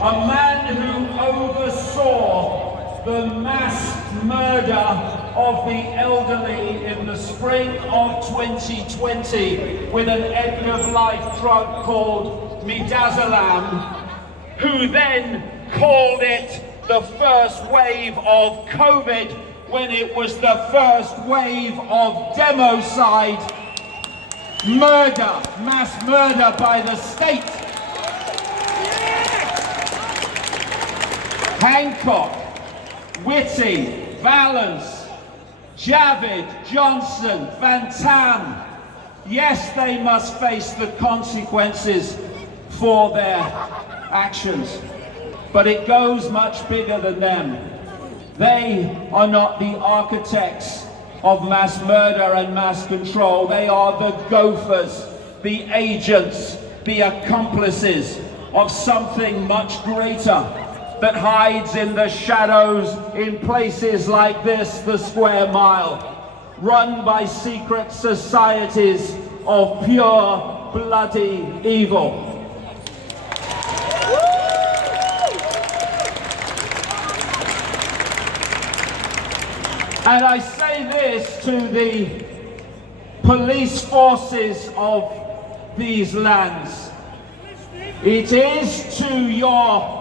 a man who oversaw the mass murder of the elderly in the spring of 2020 with an end-of-life drug called midazolam, who then called it the first wave of COVID when it was the first wave of democide, murder, mass murder by the state. Hancock, Whitty, Valance, Javid, Johnson, Van Tam, yes, they must face the consequences for their actions, but it goes much bigger than them. They are not the architects of mass murder and mass control. They are the gophers, the agents, the accomplices of something much greater that hides in the shadows in places like this, the Square Mile, run by secret societies of pure, bloody evil. And I say this to the police forces of these lands. It is to your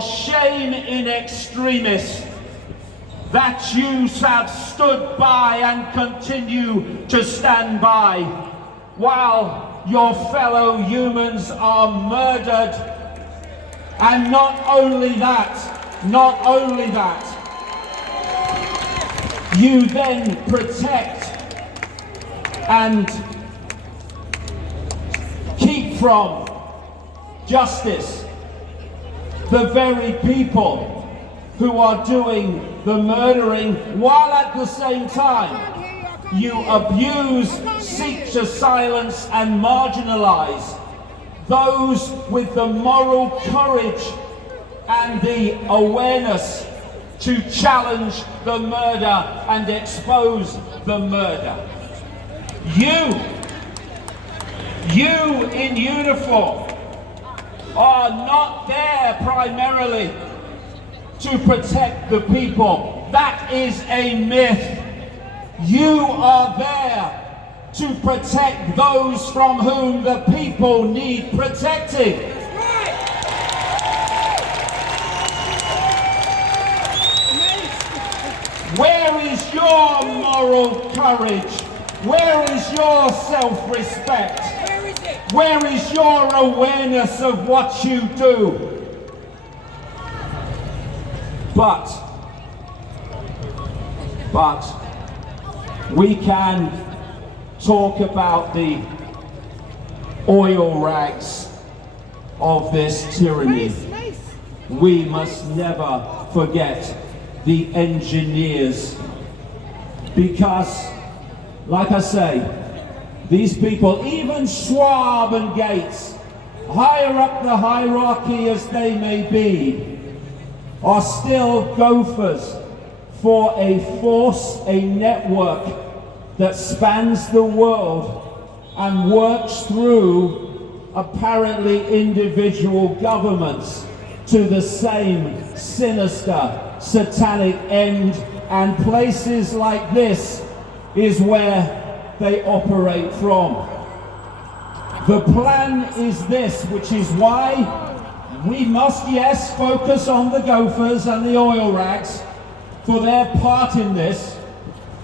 shame in extremis that you have stood by and continue to stand by while your fellow humans are murdered. And not only that, you then protect and keep from justice the very people who are doing the murdering, while at the same time you abuse, seek to silence and marginalize those with the moral courage and the awareness to challenge the murder and expose the murder. You in uniform are not there primarily to protect the people. That is a myth. You are there to protect those from whom the people need protecting. Where is your moral courage? Where is your self-respect? Where is your awareness of what you do? But we can talk about the oil rags of this tyranny. We must never forget the engineers, because, like I say, these people, even Schwab and Gates, higher up the hierarchy as they may be, are still gophers for a force, a network that spans the world and works through apparently individual governments to the same sinister, satanic end. And places like this is where they operate from. The plan is this, which is why we must, yes, focus on the gophers and the oil rags for their part in this,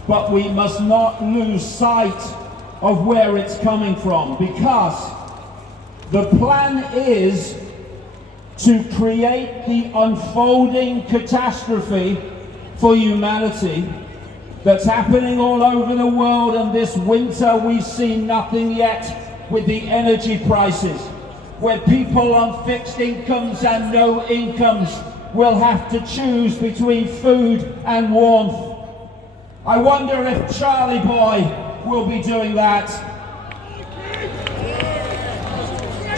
but we must not lose sight of where it's coming from, because the plan is to create the unfolding catastrophe for humanity that's happening all over the world. And this winter we've seen nothing yet with the energy prices, where people on fixed incomes and no incomes will have to choose between food and warmth. I wonder if Charlie Boy will be doing that.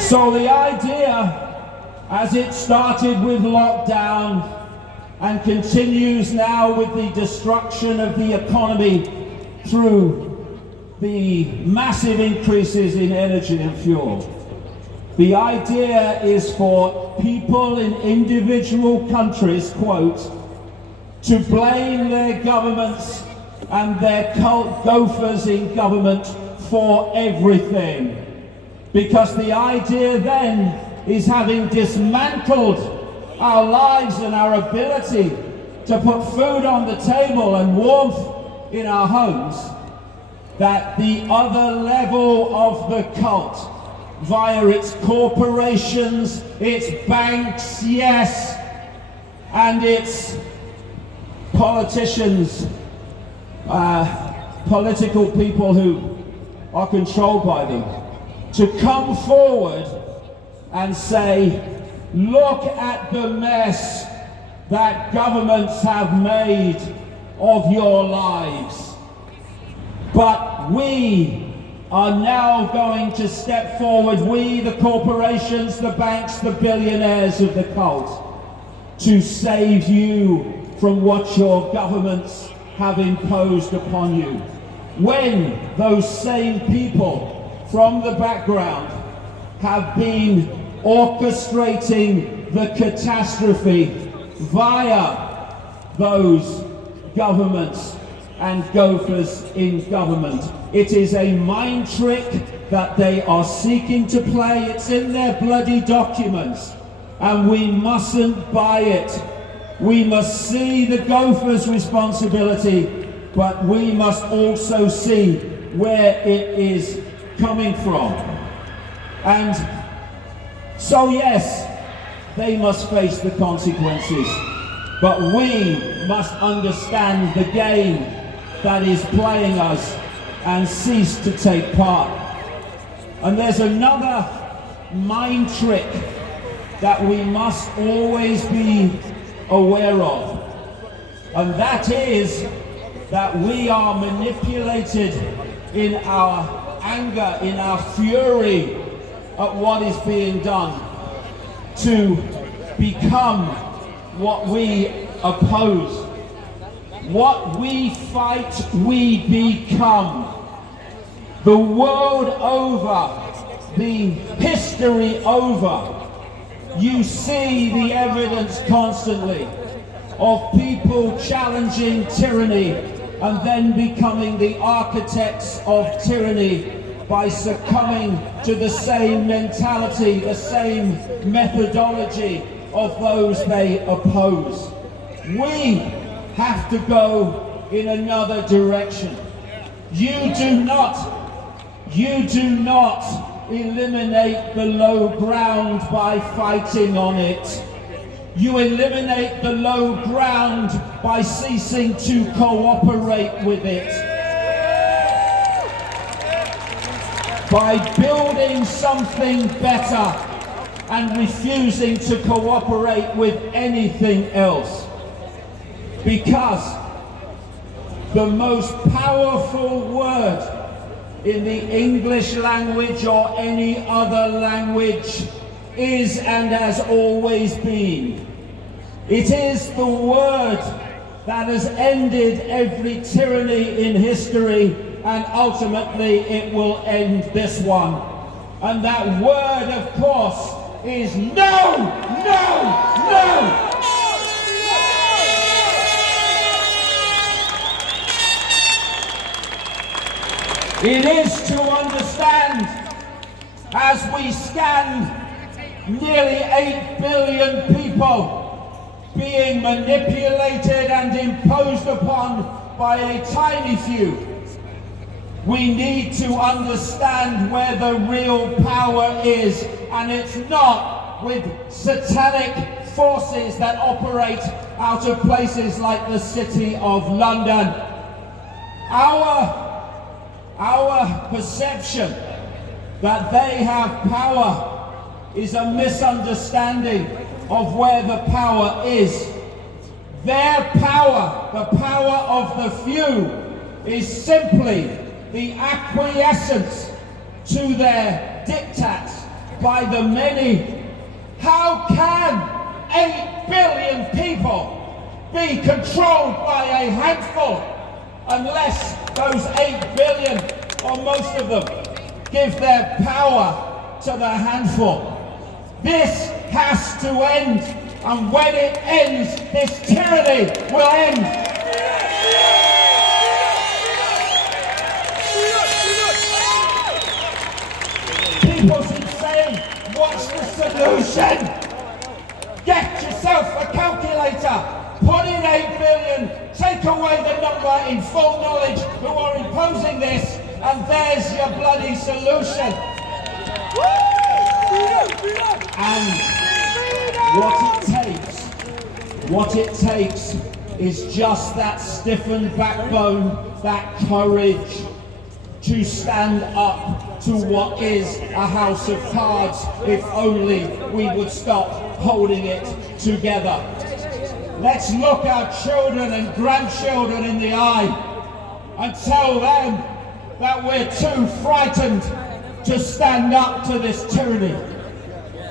So the idea, as it started with lockdown and continues now with the destruction of the economy through the massive increases in energy and fuel, The idea is for people in individual countries, quote, to blame their governments and their cult gophers in government for everything. Because the idea then is, having dismantled our lives and our ability to put food on the table and warmth in our homes, that the other level of the cult, via its corporations, its banks, yes, and its politicians, political people who are controlled by them, to come forward and say, look at the mess that governments have made of your lives. But we are now going to step forward, we, the corporations, the banks, the billionaires of the cult, to save you from what your governments have imposed upon you. When those same people from the background have been orchestrating the catastrophe via those governments and gophers in government. It is a mind trick that they are seeking to play. It's in their bloody documents, and we mustn't buy it. We must see the gophers' responsibility, but we must also see where it is coming from. And so yes, they must face the consequences, but we must understand the game that is playing us and cease to take part. And there's another mind trick that we must always be aware of, and that is that we are manipulated in our anger, in our fury at what is being done, to become what we oppose. What we fight, we become. The world over, the history over, you see the evidence constantly of people challenging tyranny and then becoming the architects of tyranny by succumbing to the same mentality, the same methodology of those they oppose. We have to go in another direction. You do not eliminate the low ground by fighting on it. You eliminate the low ground by ceasing to cooperate with it. By building something better and refusing to cooperate with anything else. Because the most powerful word in the English language or any other language is and has always been. It is the word that has ended every tyranny in history, and ultimately it will end this one. And that word, of course, is no, no, no! It is to understand, as we scan nearly 8 billion people being manipulated and imposed upon by a tiny few, we need to understand where the real power is, and it's not with satanic forces that operate out of places like the City of London. Our perception that they have power is a misunderstanding of where the power is. Their power, the power of the few, is simply the acquiescence to their diktats by the many. How can 8 billion people be controlled by a handful unless those 8 billion, or most of them, give their power to the handful? This has to end, and when it ends, this tyranny will end. People keep saying, what's the solution? Get yourself a calculator, put in 8 billion, take away the number in full knowledge who are imposing this, and there's your bloody solution. And what it takes is just that stiffened backbone, that courage to stand up to what is a house of cards, if only we would stop holding it together. Let's look our children and grandchildren in the eye and tell them that we're too frightened to stand up to this tyranny.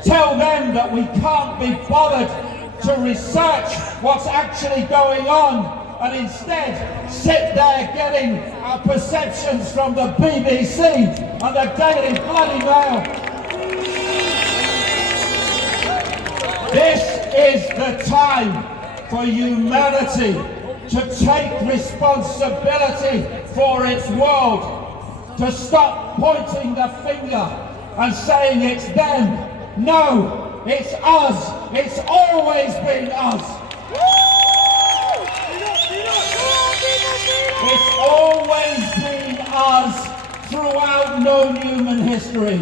Tell them that we can't be bothered to research what's actually going on, and instead sit there getting our perceptions from the BBC and the Daily Bloody Mail. This is the time for humanity to take responsibility for its world, to stop pointing the finger and saying it's them. No, it's us. It's always been us. It's always been us throughout known human history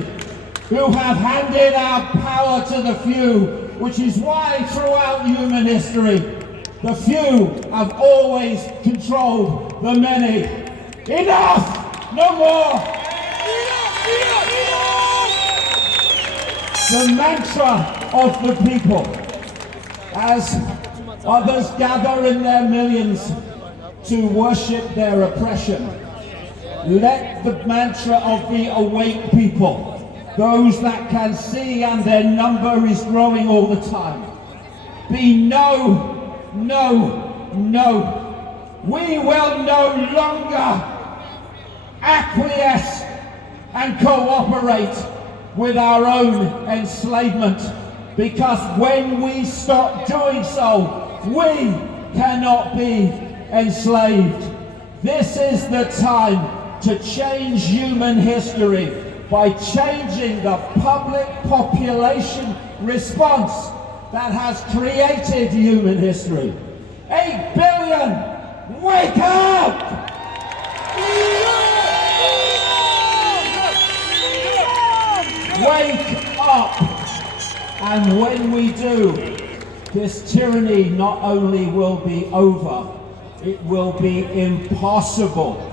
who have handed our power to the few, which is why throughout human history the few have always controlled the many. Enough! No more! The mantra of the people, as others gather in their millions to worship their oppression, let the mantra of the awake people, those that can see and their number is growing all the time, be no, no, no. We will no longer acquiesce and cooperate with our own enslavement, because when we stop doing so, we cannot be enslaved. This is the time to change human history by changing the public population response that has created human history. 8 billion, wake up! Wake up! And when we do, this tyranny not only will be over, it will be impossible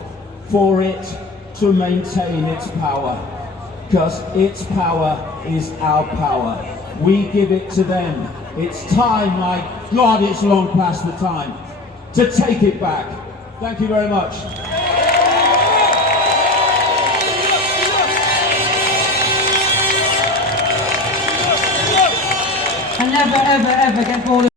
for it to maintain its power, because its power is our power. We give it to them. It's time, my God, it's long past the time to take it back. Thank you very much. And never, ever, ever get bored of